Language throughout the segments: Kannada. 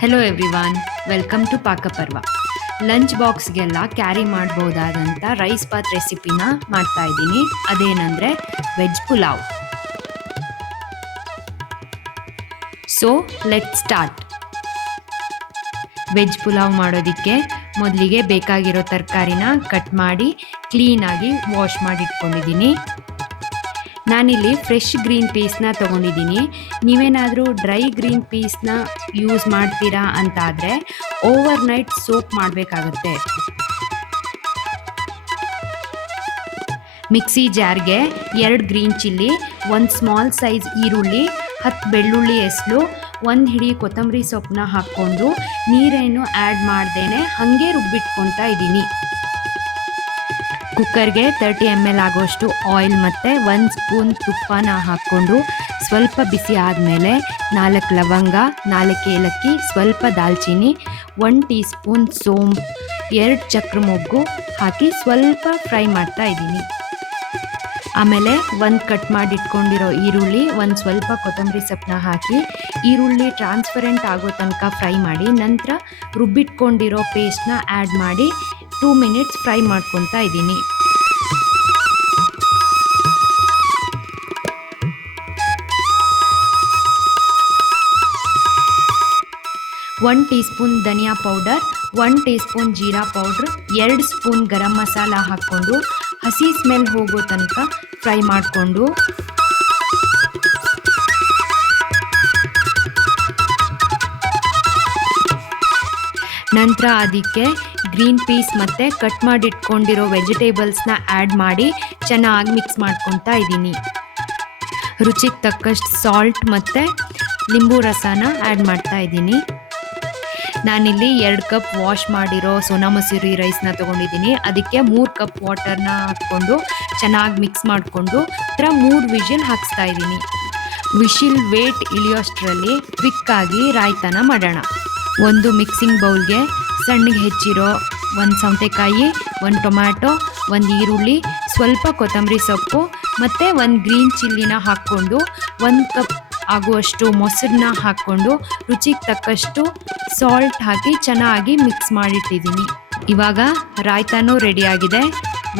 Hello everyone, welcome to Pakaparva. Lunch ಬಾಕ್ಸ್ಗೆಲ್ಲ ಕ್ಯಾರಿ ಮಾಡ್ಬೋದಾದಂಥ ರೈಸ್ ಬಾತ್ ರೆಸಿಪಿನ ಮಾಡ್ತಾ ಇದ್ದೀನಿ. ಅದೇನೆಂದರೆ veg pulao. So let start. Veg pulao ಮಾಡೋದಕ್ಕೆ ಮೊದಲಿಗೆ ಬೇಕಾಗಿರೋ ತರಕಾರಿನ ಕಟ್ ಮಾಡಿ ಕ್ಲೀನಾಗಿ ವಾಶ್ ಮಾಡಿ ಇಟ್ಕೊಂಡಿದ್ದೀನಿ. ನಾನಿಲ್ಲಿ ಫ್ರೆಶ್ ಗ್ರೀನ್ ಪೀಸ್ನ ತೊಗೊಂಡಿದ್ದೀನಿ. ನೀವೇನಾದರೂ ಡ್ರೈ ಗ್ರೀನ್ ಪೀಸ್ನ ಯೂಸ್ ಮಾಡ್ತೀರಾ ಅಂತಾದರೆ ಓವರ್ ನೈಟ್ ಸೋಕ್ ಮಾಡಬೇಕಾಗತ್ತೆ. ಮಿಕ್ಸಿ ಜಾರ್ಗೆ 2 ಗ್ರೀನ್ ಚಿಲ್ಲಿ, 1 ಸ್ಮಾಲ್ ಸೈಜ್ ಈರುಳ್ಳಿ, 10 ಬೆಳ್ಳುಳ್ಳಿ ಎಸ್ಲು, 1 ಹಿಡಿ ಕೊತ್ತಂಬರಿ ಸೊಪ್ಪನ್ನ ಹಾಕ್ಕೊಂಡು ನೀರೇನು ಆ್ಯಡ್ ಮಾಡ್ದೇನೆ ಹಾಗೆ ರುಬ್ಬಿಟ್ಕೊತಾ ಇದ್ದೀನಿ. ಕುಕ್ಕರ್ಗೆ 30 ml ಆಗೋಷ್ಟು ಆಯಿಲ್ ಮತ್ತು 1 ಸ್ಪೂನ್ ತುಪ್ಪನ ಹಾಕ್ಕೊಂಡು ಸ್ವಲ್ಪ ಬಿಸಿ ಆದಮೇಲೆ 4 ಲವಂಗ, 4 ಏಲಕ್ಕಿ, ಸ್ವಲ್ಪ ದಾಲ್ಚಿನ್ನಿ, 1 ಟೀ ಸ್ಪೂನ್ ಸೋಂಪು, 2 ಚಕ್ರ ಮೊಗ್ಗು ಹಾಕಿ ಸ್ವಲ್ಪ ಫ್ರೈ ಮಾಡ್ತಾ ಇದ್ದೀನಿ. ಆಮೇಲೆ 1 ಕಟ್ ಮಾಡಿ ಇಟ್ಕೊಂಡಿರೋ ಈರುಳ್ಳಿ, 1 ಸ್ವಲ್ಪ ಕೊತ್ತಂಬರಿ ಸೊಪ್ಪನ್ನ ಹಾಕಿ ಈರುಳ್ಳಿ ಟ್ರಾನ್ಸ್ಪರೆಂಟ್ ಆಗೋ ತನಕ ಫ್ರೈ ಮಾಡಿ ನಂತರ ರುಬ್ಬಿಟ್ಕೊಂಡಿರೋ ಪೇಸ್ಟ್ನ ಆ್ಯಡ್ ಮಾಡಿ 2 ಮಿನಿಟ್ಸ್ ಫ್ರೈ ಮಾಡ್ಕೊತಾ ಇದ್ದೀನಿ. ಒನ್ ಟೀ ಸ್ಪೂನ್ ಧನಿಯಾ ಪೌಡರ್, 1 ಟೀ ಸ್ಪೂನ್ ಜೀರಾ ಪೌಡ್ರ್, 2 ಸ್ಪೂನ್ ಗರಂ ಮಸಾಲ ಹಾಕ್ಕೊಂಡು ಹಸಿ ಸ್ಮೆಲ್ ಹೋಗೋ ತನಕ ಫ್ರೈ ಮಾಡಿಕೊಂಡು ನಂತರ ಅದಕ್ಕೆ ಗ್ರೀನ್ ಪೀಸ್ ಮತ್ತು ಕಟ್ ಮಾಡಿ ಇಟ್ಕೊಂಡಿರೋ ವೆಜಿಟೇಬಲ್ಸ್ನ ಆ್ಯಡ್ ಮಾಡಿ ಚೆನ್ನಾಗಿ ಮಿಕ್ಸ್ ಮಾಡ್ಕೊತಾ ಇದ್ದೀನಿ. ರುಚಿಗೆ ತಕ್ಕಷ್ಟು ಸಾಲ್ಟ್ ಮತ್ತು ಲಿಂಬು ರಸನ ಆ್ಯಡ್ ಮಾಡ್ತಾ ಇದ್ದೀನಿ. ನಾನಿಲ್ಲಿ 2 ಕಪ್ ವಾಶ್ ಮಾಡಿರೋ ಸೋನಾ ಮಸೂರಿ ರೈಸ್ನ ತೊಗೊಂಡಿದ್ದೀನಿ. ಅದಕ್ಕೆ 3 ಕಪ್ ವಾಟರ್ನ ಹಾಕ್ಕೊಂಡು ಚೆನ್ನಾಗಿ ಮಿಕ್ಸ್ ಮಾಡಿಕೊಂಡು 3 ವಿಷಿಲ್ ಹಾಕಿಸ್ತಾ ಇದ್ದೀನಿ. ವಿಷಿಲ್ ವೇಟ್ ಇಳಿಯೋಷ್ಟರಲ್ಲಿ ಕ್ವಿಕ್ಕಾಗಿ ರಾಯ್ತನ ಮಾಡೋಣ. ಒಂದು ಮಿಕ್ಸಿಂಗ್ ಬೌಲ್ಗೆ ಸಣ್ಣಗೆ ಹೆಚ್ಚಿರೋ 1 ಸೌತೆಕಾಯಿ, 1 ಟೊಮ್ಯಾಟೊ, 1 ಈರುಳ್ಳಿ, ಸ್ವಲ್ಪ ಕೊತ್ತಂಬರಿ ಸೊಪ್ಪು ಮತ್ತು 1 ಗ್ರೀನ್ ಚಿಲ್ಲಿನ ಹಾಕ್ಕೊಂಡು 1 ಕಪ್ ಆಗುವಷ್ಟು ಮೊಸರನ್ನ ಹಾಕ್ಕೊಂಡು ರುಚಿಗೆ ತಕ್ಕಷ್ಟು ಸಾಲ್ಟ್ ಹಾಕಿ ಚೆನ್ನಾಗಿ ಮಿಕ್ಸ್ ಮಾಡಿಟ್ಟಿದ್ದೀನಿ. ಇವಾಗ ರಾಯ್ತಾನೂ ರೆಡಿಯಾಗಿದೆ,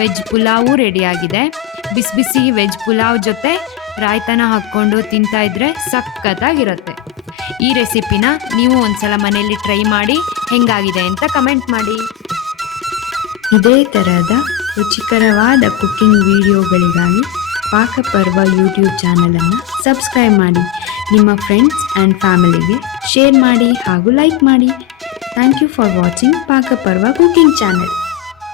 ವೆಜ್ ಪುಲಾವು ರೆಡಿಯಾಗಿದೆ. ಬಿಸಿ ಬಿಸಿ ವೆಜ್ ಪುಲಾವ್ ಜೊತೆ ರಾಯ್ತಾನ ಹಾಕ್ಕೊಂಡು ತಿಂತಾ ಇದ್ರೆ ಸಖತ್ತಾಗಿರುತ್ತೆ. ಈ ರೆಸಿಪಿನ ನೀವು ಒಂದ್ಸಲ ಮನೆಯಲ್ಲಿ ಟ್ರೈ ಮಾಡಿ ಹೆಂಗಾಗಿದೆ ಅಂತ ಕಮೆಂಟ್ ಮಾಡಿ. ಇದೇ ಥರದ ರುಚಿಕರವಾದ ಕುಕ್ಕಿಂಗ್ ವಿಡಿಯೋಗಳಿಗಾಗಿ ಪಾಕಪರ್ವ ಯೂಟ್ಯೂಬ್ ಚಾನಲನ್ನು ಸಬ್ಸ್ಕ್ರೈಬ್ ಮಾಡಿ. ನಿಮ್ಮ ಫ್ರೆಂಡ್ಸ್ ಆ್ಯಂಡ್ ಫ್ಯಾಮಿಲಿಗೆ ಶೇರ್ ಮಾಡಿ ಹಾಗೂ ಲೈಕ್ ಮಾಡಿ. Thank you for watching Pakaparva cooking channel.